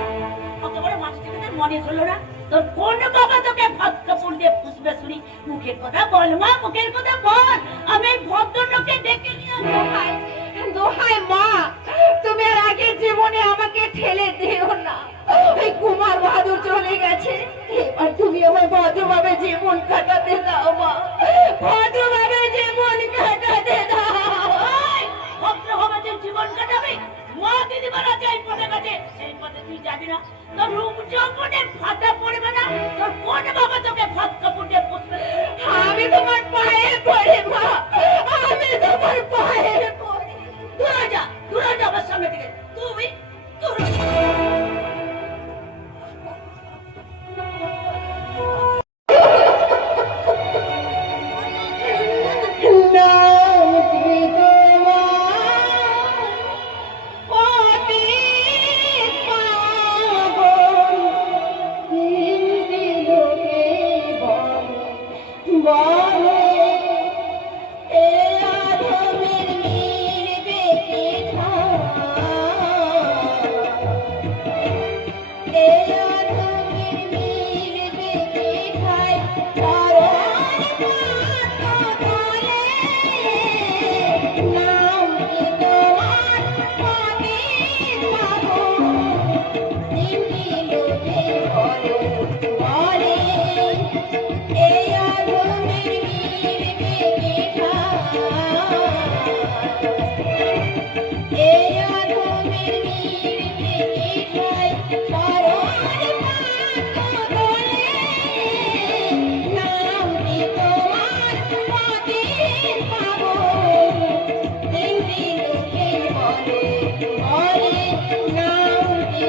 হলো না? তোর কোন বাবা তোকে ভাত কাপড় দিয়ে পুষবে শুনি? মুখের কথা বল মা, মুখের কথা বল। আমি এই ভদ্রলোককে ডেকে নিয়ে আসবো। দোহাই দোহাই মা, তুমি আর আগের জীবনে আমাকে ঠেলে দিও না। ওই কুমার বাহাদুর চলে গেছে, এবার তুমি আমার ভদ্রভাবে জীবন কাটাতে দাও মা, ভদ্রভাবে জীবন কাটাতে দাও। ওই, ভদ্রভাবে তুই জীবন কাটাবি? মা দিদিমারা যাই পথে গেছে সেই পথে তুই যাবি না? তোর রূপ যৌবনে ফাটা পড়বে না? তোর কোন বাবা তোকে ভাত কাপড় দিয়ে পুষবে? আমি তোমার পায়ে পড়ি মা, আমি তোমার পায়ে পড়ি। দূরে যা, দূরে যা আমার সামনে থেকে। তুই দূরে যা। নামটি তোমার অতীত পাবন, হিন্দি লোকে বলে এ আধমের মিলবে কি এ আধমের মিলবে কি ঠাই, চরণ পাত বলে নামটি তোমার অতীত পাবন, হিন্দি লোকে বলে এই আধমের মিলবে কি এই আধমের মিলবে কি ঠাই, চরণ পাত বলে নামটি তোমার অতীত পাবন, হিন্দি লোকে বলে নামটি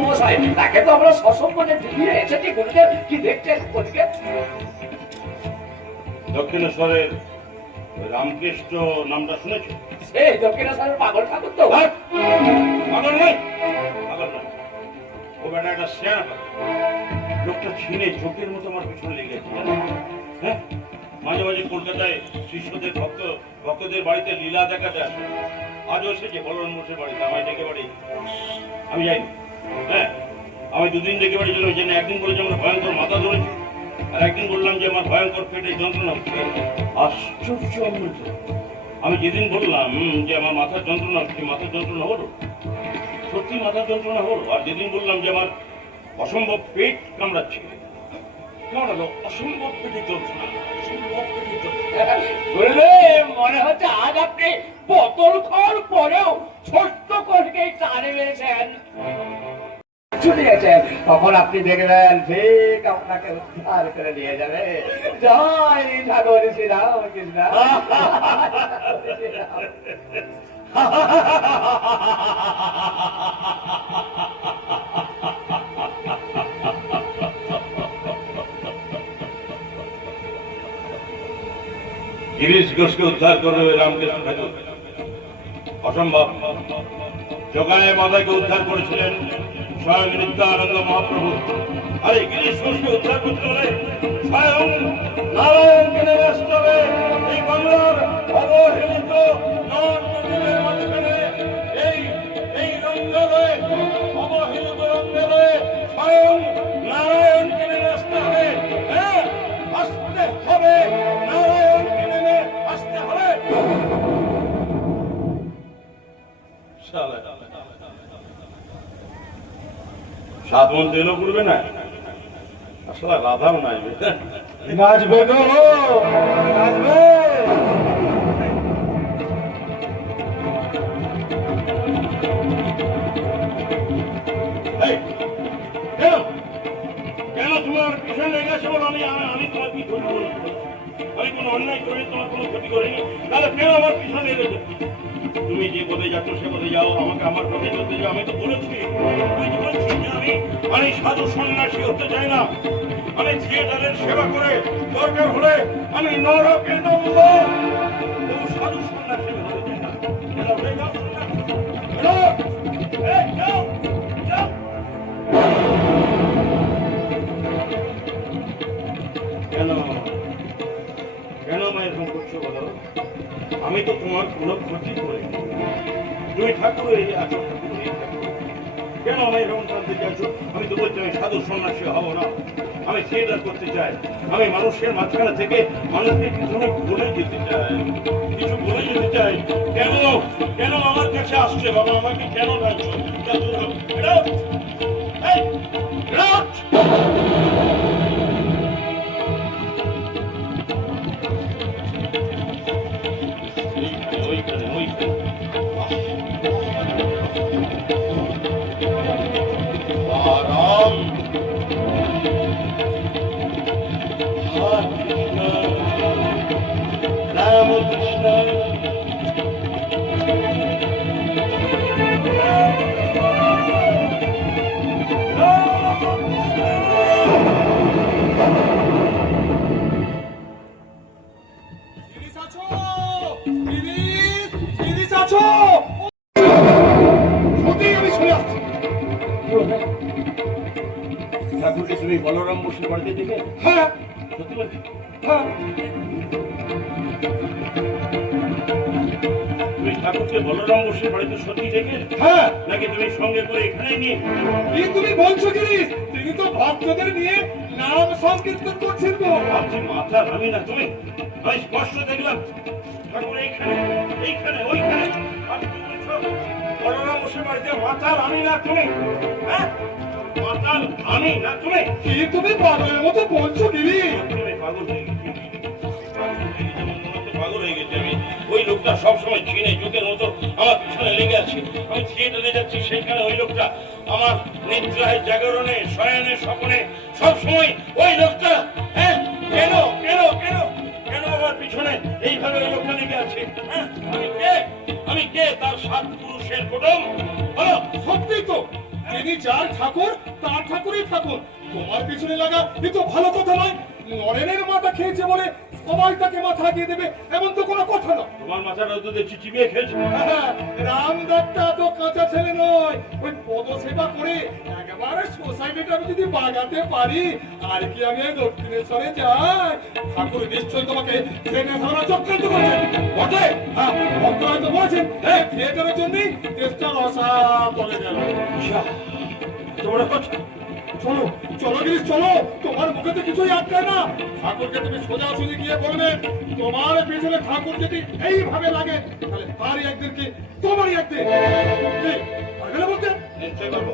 মশাই, তাকে তো আমরা সসম্মানে ফিরিয়ে এসেছি। গুরুদেব কি দেখছেন ওদিকে? দক্ষিণেশ্বরের ওই রামকৃষ্ণ নামটা শুনেছো? সেই দক্ষিণেশ্বরের পাগল ঠাকুর তো। হ্যাঁ? পাগল নয়, পাগল নয়, ও বেটা একটা শেয়ার লোকটা ছিনে চোখের মতো আমার পিছনে লেগেছে, জানো? হ্যাঁ, মাঝে মাঝে কলকাতায় শিষ্যদের ভক্তদের বাড়িতে লীলা দেখাতে আসে। আজও এসেছে বলরাম মোশের বাড়িতে, আমায় ডেকে বাড়ি। আমি যাইনি। হ্যাঁ, আমি দুদিন ডেকে বাড়ি জন্য জেনে একদিন বলেছি আমার ভয়ঙ্কর মাথা ধরেছে, আর একদিন বললাম যে আমার ভয়ঙ্কর পেটে যন্ত্রণা হচ্ছে। আশ্চর্য অমৃত। আমি যেদিন বললাম যে আমার মাথার যন্ত্রণা হচ্ছে, মাথার যন্ত্রণা হলো, সত্যি মাথার যন্ত্রণা হলো। আর যেদিন বললাম যে আমার অসম্ভব পেট কামড়াচ্ছে, কেমন হলো? অসম্ভব পেটের যন্ত্রণা, অসম্ভব পেটের যন্ত্রণা। গুরুদেব, মনে হচ্ছে আজ আপনি বোতল খাওয়ার পরেও ছোট্ট করে টানে মেরেছেন, চলে গেছেন। তখন আপনি দেখবেন ঠিক আপনাকে উদ্ধার করে নিয়ে যাবে। জয় ঠাকুর শ্রীরাম কৃষ্ণ। গিরিশ ঘোষকে উদ্ধার করবে রামকৃষ্ণ ঠাকুর? অসম্ভব। জগায় মাতাকে উদ্ধার করেছিলেন স্বয়ং নিত্যানন্দ মহাপ্রভু। আরে গিরিশ ঘোষকে উদ্ধার করতে হলে স্বয়ং নারায়ণকে নেমে আসতে হবে। এই বাংলার অবহেলিত নন নদীদের মাঝখানে এই রঙ্গালয়ে, অবহেলিত রঙ্গালয়ে স্বয়ং নারায়ণকে নেমে আসতে হবে। হ্যাঁ, আসতে হবে, নারায়ণকে নেমে আসতে হবে। সাত মন তেলও করবে না, আসলে রাধাও নাচবে। নাচবে গো, নাচবে। এই, কেন কেন তোমার পিছনে লেগে আছে বলো? আমি তোমার কি ক্ষতি করেছি? আমি কোনো অন্যায় করি, তোমার কোনো ক্ষতি করিনি, তাহলে কেন আমার পিছনে লেগেছে? তুমি যে পথে যাচ্ছ সে পথে যাও, আমাকে আমার পথে চলতে যাও। আমি তো বলেছি যে আমি সাধু সন্ন্যাসী হতে চাই না। আমি থিয়েটারের সেবা করে দরকার হলে আমি নরকে নামব, তবু সাধু সন্ন্যাসী হতে চাই না। কেন কেন আমায় এরকম করছো বলো? আমি তো তোমার কোনো ক্ষতি করিনি। তুমি ঠাকুর এই আছো, কেন আমি এরকম জানতে চাইছো? আমি তো বলছি আমি সাধু সন্ন্যাসী হব না, আমি থিয়েটার করতে চাই। আমি মানুষের মাঝখানে থেকে মানুষকে কিছু বলে যেতে চাই, কিছু বলে যেতে চাই। কেন কেন আমার কাছে আসছে বাবা? আমাকে কেন ডাকছো? ওইখানে ওইখানে রাম রাম কৃষ্ণ আমি শুনে আসছি। ঠাকুরকে তুমি বলরাম বসুর বাড়িতে দেখে? হ্যাঁ সত্যি বলছি? হ্যাঁ, তুমি ঠাকুরকে বলরাম বসুর বাড়িতে সত্যি দেখে? হ্যাঁ। নাকি তুমি সঙ্গে করে এখানে নিয়ে? কি তুমি বলছো গিরিশ? তিনি তো ভক্তদের নিয়ে নাম সংকীর্তন করছেন গো। ভাবছি মাথা আমি না তুমি, আমি স্পষ্ট দেখলাম ঠাকুর এইখানে এইখানে ওইখানে। আর তুমি বলছো বলরাম বসুর বাড়িতে মাতাল আমি না তুমি? হ্যাঁ, মাতাল আমি না তুমি? কি তুমি পাগলের মতো বলছো গিরিশ? তুমি পাগল হয়ে গেছি, পাগল হয়ে গেছি আমি। ওই লোকটা সবসময় চিনে চোখের মতো আমার পিছনে লেগে আছে। আমি থিয়েটারে যাচ্ছি, সেইখানে ওই লোকটা আমার নিদ্রায় জাগরণে শয়নে স্বপ্নে সবসময় ওই লোকটা। হ্যাঁ, কেন কেন কেন কেন আমার পিছনে এইভাবে ওই লোকটা লেগে আছে? হ্যাঁ, আমি কে? তার 7 পুরুষের কুটুম। বলো। সত্যি তো, তিনি যার ঠাকুর তার ঠাকুরই ঠাকুর। তোমার পিছনে লাগা কিন্তু ভালো কথা নয়। নরেনের মাথা খেয়েছে বলে সবাই তাকে মাথা লাগিয়ে দেবে এমন তো কোনো কথা না। তোমার মাথাটা তো দেখছি চিবিয়ে খেয়েছে। রামদাসটা তো কাঁচা ছেলে নয়। ওই পদসেবা করে একেবারে সোসাইটিটা আমি যদি বাগাতে পারি, আর কি আমি এই দক্ষিণেশ্বরে যাই? ঠাকুর নিশ্চয় তোমাকে ট্রেনে ধরা চক্রান্ত করেছেন বটে। হ্যাঁ, ভক্তরা তো বলেছেন এই থিয়েটারের জন্যই দেশটা রসা চলে গেল। তোমরা কথা চলো চলো গিরিশ চলো, তোমার মুখে তো কিছুই আটকায় না। ঠাকুরকে তুমি সোজাসুজি গিয়ে বলবে তোমার পেছনে ঠাকুর যদি এইভাবে লাগে তাহলে তারই একদিন কি তোমারই একদিন। কি পারবে না বলতে? নিশ্চয় করবো।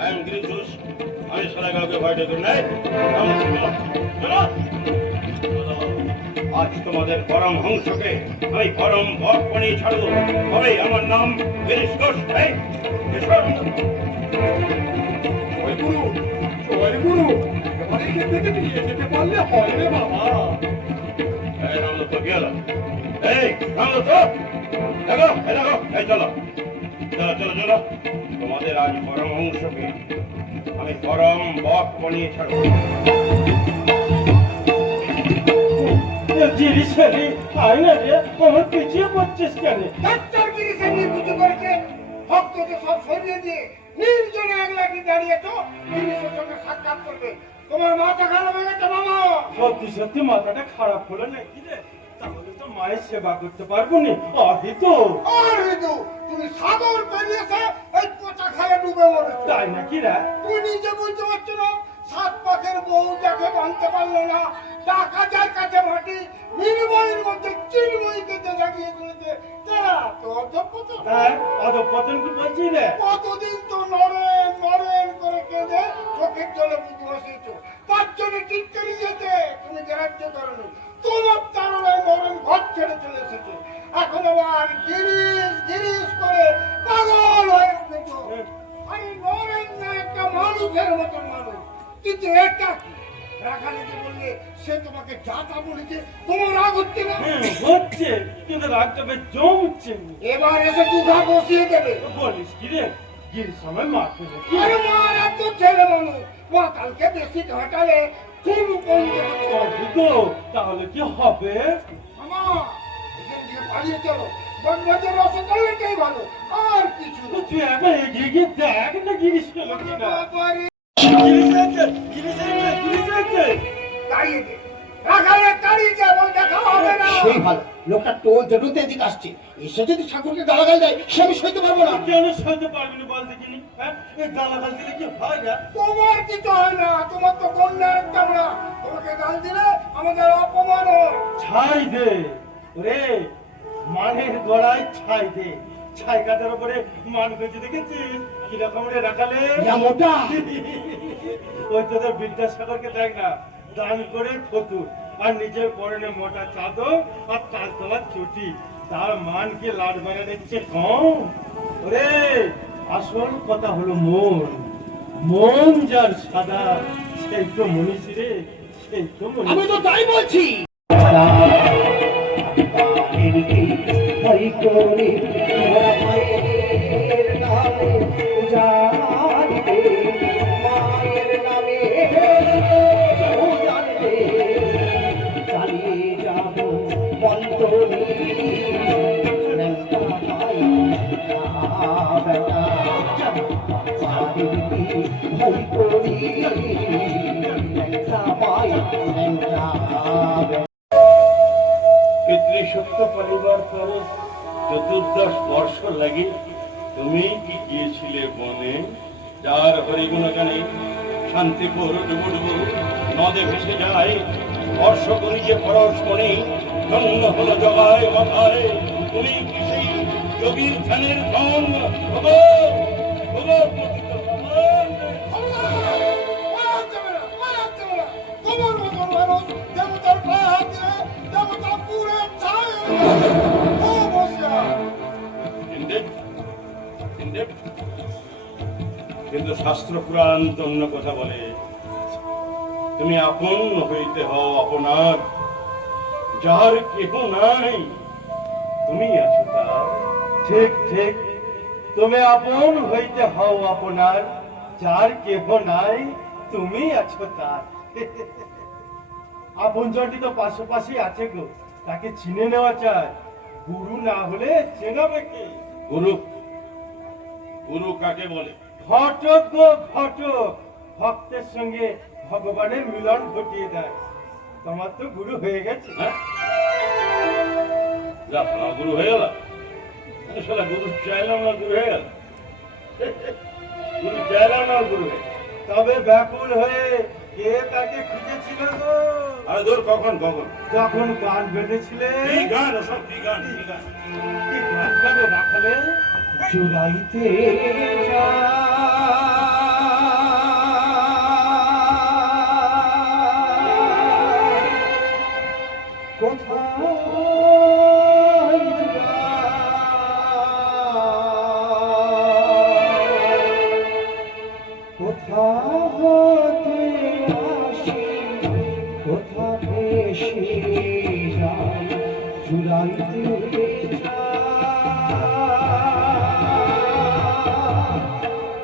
আই এম গিরিশ, আমি সারা কাউকে ভয় ডেকে নাই। আজ তোমাদের পরম হংসকে আমি পরম ভক বানিয়ে ছাড়বো। তবে আমার নাম গিরিশ ঘোষ। জয় গুরু জয় গুরু, একেবারে এখান থেকে নিয়ে যেতে পারলে হয় রে বাবা। এই রামদত্ত কি হলো? এই রামদত্ত, দেখো এই দেখো, এই চলো চলো চলো চলো। তোমাদের আজ পরম হংসকে আমি পরম ভক বানিয়ে ছাড়বো। জিরিশালি আয় না রে, আমার পিছিয়ে পড়ছিস কেন? ডাক্তার গিরিশে নিয়ে পুজো করেছে, ভক্তদের সব সরিয়ে দিয়ে নির্জনে একলাটি দাঁড়িয়েছো গিরিশের সঙ্গে সাক্ষাৎ করবে। তোমার মাথা খারাপ হয়ে গেছে মামা। সত্যি সত্যি মাথাটা খারাপ হলো নাকি রে? তাহলে তো মায়ের সেবা করতে পারবো না। আহি তো আর হিন্দু তুমি সাগর পেরিয়েছে এই পচা খায়ে ডুবে মরেছো। তাই নাকি রে? তুমি নিজে বুঝতে পারছো না? 7 পাখের বউ যাকে মানতে পারলো না, টাকা যার কাছে মাটি নির্ময়ের মধ্যে চিরময়ী কেটে লাগিয়ে চলেছে। তারা তো অধঃপতন। হ্যাঁ, অধঃপতন কি বলছি রে? কতদিন তো নরেন নরেন করে কেঁদে চোখের জলে বুক ভাসিয়েছো। তার জন্য ঠিক করে দিয়েছে, তুমি গ্রাহ্য করনি। তোমার তারণায় নরেন ঘর ছেড়ে চলে এসেছে। এখন আবার গিরিশ গিরিশ করে পাগল হয়ে উঠেছো। আরে নরেন না একটা মানুষের মতন মানুষ, কিন্তু এটা কি? রাখালিকে বললে সে তোমাকে যা তা বলেছে, তোমার রাগ হচ্ছে না? হচ্ছে, কিন্তু রাগটা বেশ জমছে। এবার এসে দুঘা বসিয়ে দেবে। বলিস কি রে? গিরিশ আমার মারতে নাকি? আরে মার এত ছেলে মানুষ, মাতালকে বেশি ঘাটালে চুল কমতে আহি তো, তাহলে কি হবে? মামা এখান থেকে পালিয়ে চলো। বনবাজার রসগোল্লাটাই ভালো, আর কিছু না। তুই একবার এগিয়ে গিয়ে দেখ না গিরিশ পেল কিনা। বাবারে, গিরিশ আছে, গিরিশ আছে, গিরিশ আছে। তাড়িয়ে দে রাখালে, তাড়িয়ে দে, বল দেখা হবে না। সেই ভালো। লোকটা টোল জেরুতে এদিকে আসছে, এসে যদি ঠাকুরকে গালাগাল দেয় সে আমি সইতে পারবো না। কেন সইতে পারবি না বল দেখিনি? হ্যাঁ, এই গালাগাল দিলে কি হয় না? তোমার কিছু হয় না, তোমার তো কন্যার চামড়া, তোমাকে গাল দিলে আমাদের অপমান হয়। ছাই দে ওরে, মানের গড়ায় ছাই দে। ছাই কাটার উপরে মান বেঁচে দেখেছিস কিরকম রে রাখালে? মোটা ওই তোদের বিদ্যাসাগরকে দেখ না, দান করে ফতুর আর নিজের পরনে মোটা চাদর আর তালতলার চটি, তার মান কি লাড বানা দিচ্ছে কম? ওরে আসল কথা হলো মন, মন যার সাদা সেই তো মনীষী রে, সেই তো আমি মনীষী। তো তাই বলছি। পিতৃসত্য পালিবার পরে চতুর্দশ বর্ষ লাগে তুমি কি গিয়েছিলে বনে, যার হরিগুণ গানে শান্তিপুর ডুবু ডুবু নদে ভেসে যায়, স্পর্শ করি যে পরশ মনে ধন্য হলো জগায় মাথায়, তুমি কি সেই যোগীর ধ্যানের ধন? ওগো ওগো পতিত পাবন। তোমার মতো মানুষ দেবতার পায়ে হাত দিলে দেবতা পুরে ছাই হয়ে যাবে। ও বসিয়া Indeed. Indeed. কিন্তু শাস্ত্র পুরাণ তো অন্য কথা বলে, তুমি আপন হইতে হও আপনার, যার কেহ নাই তুমি আছো তার। ঠিক ঠিক, তুমি আপন হইতে হও আপনার, যার কেহ নাই তুমি আছো তার। আপন জনটি তো পাশাপাশি আছে গো, তাকে চিনে নেওয়া চাই। গুরু না হলে চেনাবে কে? গুরু গুরু কাকে বলে? ঘটক গো ঘটক, ভক্তের সঙ্গে ভগবানের মিলন ঘটিয়ে দেয়। তোমার তো গুরু হয়ে গেছে। হ্যাঁ, যা তোমার গুরু হয়ে গেল। শালা গুরু চাইলাম না, গুরু হয়ে গেল। গুরু চাইলাম না, গুরু হয়ে গেল। তবে ব্যাকুল হয়ে কে তাকে খুঁজেছিল গো? আরে দূর, কখন কখন যখন গান বেঁধেছিলে। কি গান ওসব? কি গান? কি গান? কি গান গানে রাখালে? চুরাইতে কোথা হতে আসি, কোথা ভেসে যাই, চুরাইতে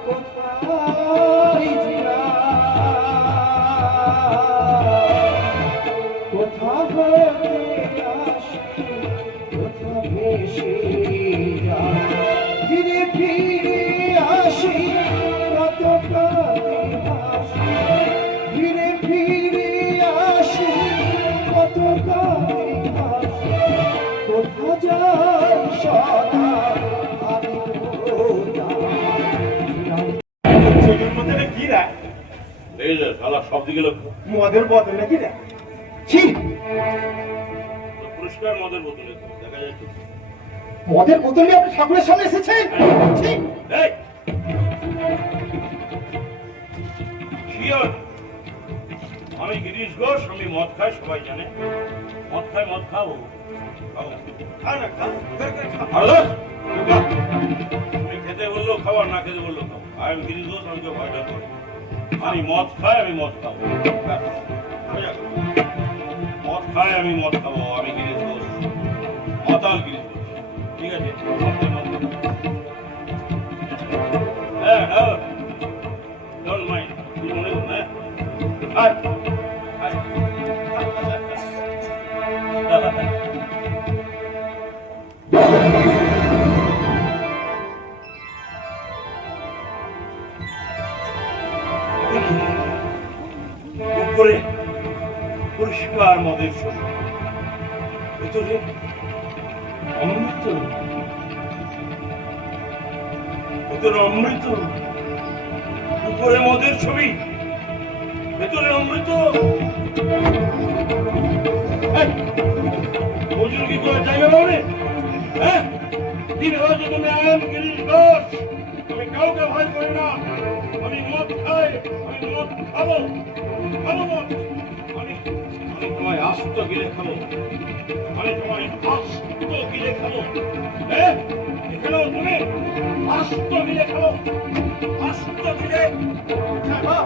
কোথায় কোথা হতে আসি, কোথা ভেসে যাই, ফিরে ফিরে আসি, কত কাঁদে হাসি, ফিরে ফিরে আসি, কত কাঁদে হাসি, কোথা যাই সদা আমি চোখের মধ্যে এটা কি রায়? এই যে শালা সব দিকে লক্ষ্য। মদের বদল নাকি রে? ছি, তো পুরস্কার মদের বোতলে তো দেখা যাচ্ছে। মদের বোতল নিয়ে আপনি ঠাকুরের সামনে এসেছেন? ছি, এই! Sure. আমি গিরিশ ঘোষ, আমি মদ খাই, সবাই জানে। মদ খাই, মদ খাবো। খাবো। খা না, খা, বের করে খা। আরে, ঢুকা। আমি খেতে বললো খাবার, না খেতে বললো খাবো। আমি গিরিশ ঘোষ, আমি তো ভয়টা করি। আমি মদ খাই, আমি মদ খাবো। ব্যাস, হয়ে যাবে। মদ খাই, আমি মদ খাবো, আমি গিরিশ ঘোষ। মাতাল গিরিশ ঘোষ। ঠিক আছে? হ্যাঁ, হ্যাঁ। Don't mind. কি মনে করুন, হ্যাঁ? আয়, আয়। উপরে পরিষ্কার মদের শরীর, ভেতরে অমৃত, ভেতরে অমৃত, উপরে মদের ছবি, ভেতরে অমৃত। ওজন কি করে জায়গা পাবে? হ্যাঁ, দিন হয়েছে তুমি আইন গিরিশ ঘোষ। আমি কাউকে ভয় করি না। আমি মদ খাই, আমি মদ খাবো, খাবো মদ। আমি তোমায় আস্ত গিলে খাবো, আমি তোমায় আস্ত গিলে খাবো। হ্যাঁ, এখানেও তুমি আস্ত গিলে খাবো, আস্ত গিলে খাবো।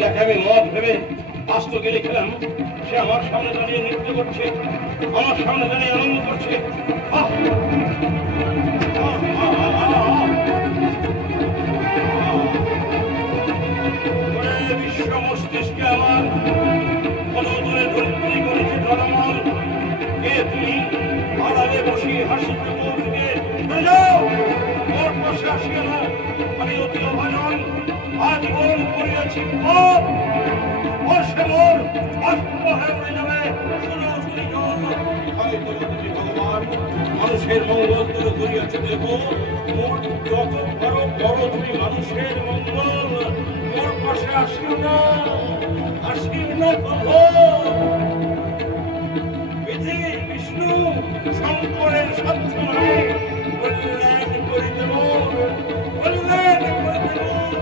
যাকে আমি মদ ভেবে আস্ত গেলে খেলাম, সে আমার সামনে দাঁড়িয়ে নৃত্য করছে, আমার সামনে দাঁড়িয়ে আনন্দ করছে। আহ! আহ! আহ! আহ! ওরে বিশ্ব মস্তিষ্কে আমার পদতলে ধরিত্রী করেছে ধরামাল। কে তুমি? আড়ালে বসিয়ে হাসিতে মৌরকে চলে যাও, ওর পাশে আসিও না। আমি অতি অভাজন, আজীবন করিয়াছি পাপ। বর্ষে মোর অস্ত হয়ে উড়ে যাবে সুরসুরি জল। হয়তো তুমি ভগবান মানুষের মঙ্গল করে করিয়াছে দেখো। মোর যত বড় বড় তুমি মানুষের মঙ্গল, মোর পাশে আসিও না, আসিও না প্রভু। বিধি বিষ্ণু শঙ্করের সাধ্য নাই কল্যাণ করিতে মোর, কল্যাণ করিতে মোর।